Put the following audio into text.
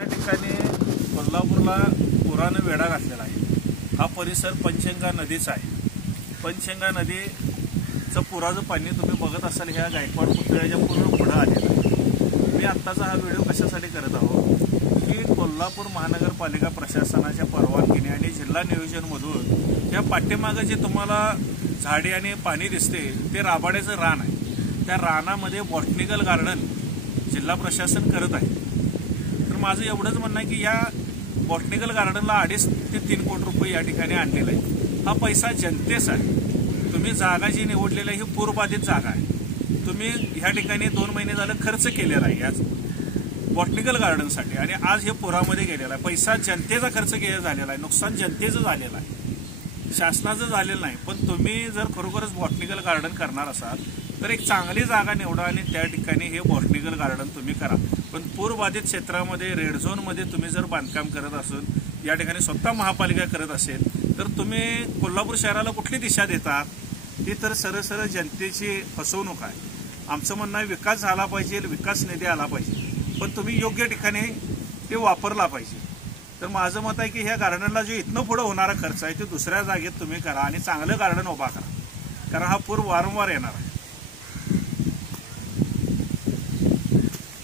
या ठिकाणी कोल्हापूरला पुरानं वेढा घातलेला आहे। हा परिसर पंचगंगा नदीचा आहे। पंचगंगा नदीचं पुराचं पाणी तुम्ही बघत असाल ह्या गायकवाड पुतळ्याच्या पूर्ण पुढे आलेलं आहे। मी आत्ताचा हा व्हिडिओ कशासाठी करत आहोत की कोल्हापूर महानगरपालिका प्रशासनाच्या परवानगीने आणि जिल्हा नियोजनमधून या पाठीमागे जे तुम्हाला झाडे आणि पाणी दिसते ते राबाड्याचं रान आहे। त्या रानामध्ये बॉटनिकल गार्डन जिल्हा प्रशासन करत आहे। तर माझं एवढंच म्हणणं आहे की या बॉटनिकल गार्डनला 2.5 ते 3 कोटी रुपये या ठिकाणी आणलेला आहे। हा पैसा जनतेचा आहे। तुम्ही जागा जी निवडलेली आहे ही पूरबाधित जागा आहे। तुम्ही ह्या ठिकाणी 2 महिने झालं खर्च केलेला आहे याच बॉटनिकल गार्डनसाठी आणि आज हे पुरामध्ये गेलेला आहे। पैसा जनतेचा खर्च झालेला आहे, नुकसान जनतेचं झालेलं आहे, शासनाचं झालेलं नाही। पण तुम्ही जर खरोखरच बॉटनिकल गार्डन करणार असाल तर एक चांगली जागा निवडा आणि त्या ठिकाणी हे बॉटनिकल गार्डन तुम्ही करा। पण पूरबाधित क्षेत्रामध्ये रेड झोनमध्ये तुम्ही जर बांधकाम करत असून या ठिकाणी स्वतः महापालिका करत असेल तर तुम्ही कोल्हापूर शहराला कुठली दिशा देतात? ही तर सरळ जनतेची फसवणूक आहे। आमचं म्हणणं आहे विकास झाला पाहिजे, विकास निधी आला पाहिजे, पण तुम्ही योग्य ठिकाणी ते वापरला पाहिजे। तर माझं मत आहे की ह्या गार्डनला जो इथनं पुढे होणारा खर्च आहे तो दुसऱ्या जागेत तुम्ही करा आणि चांगलं गार्डन उभा करा, कारण हा पूर वारंवार येणार आहे।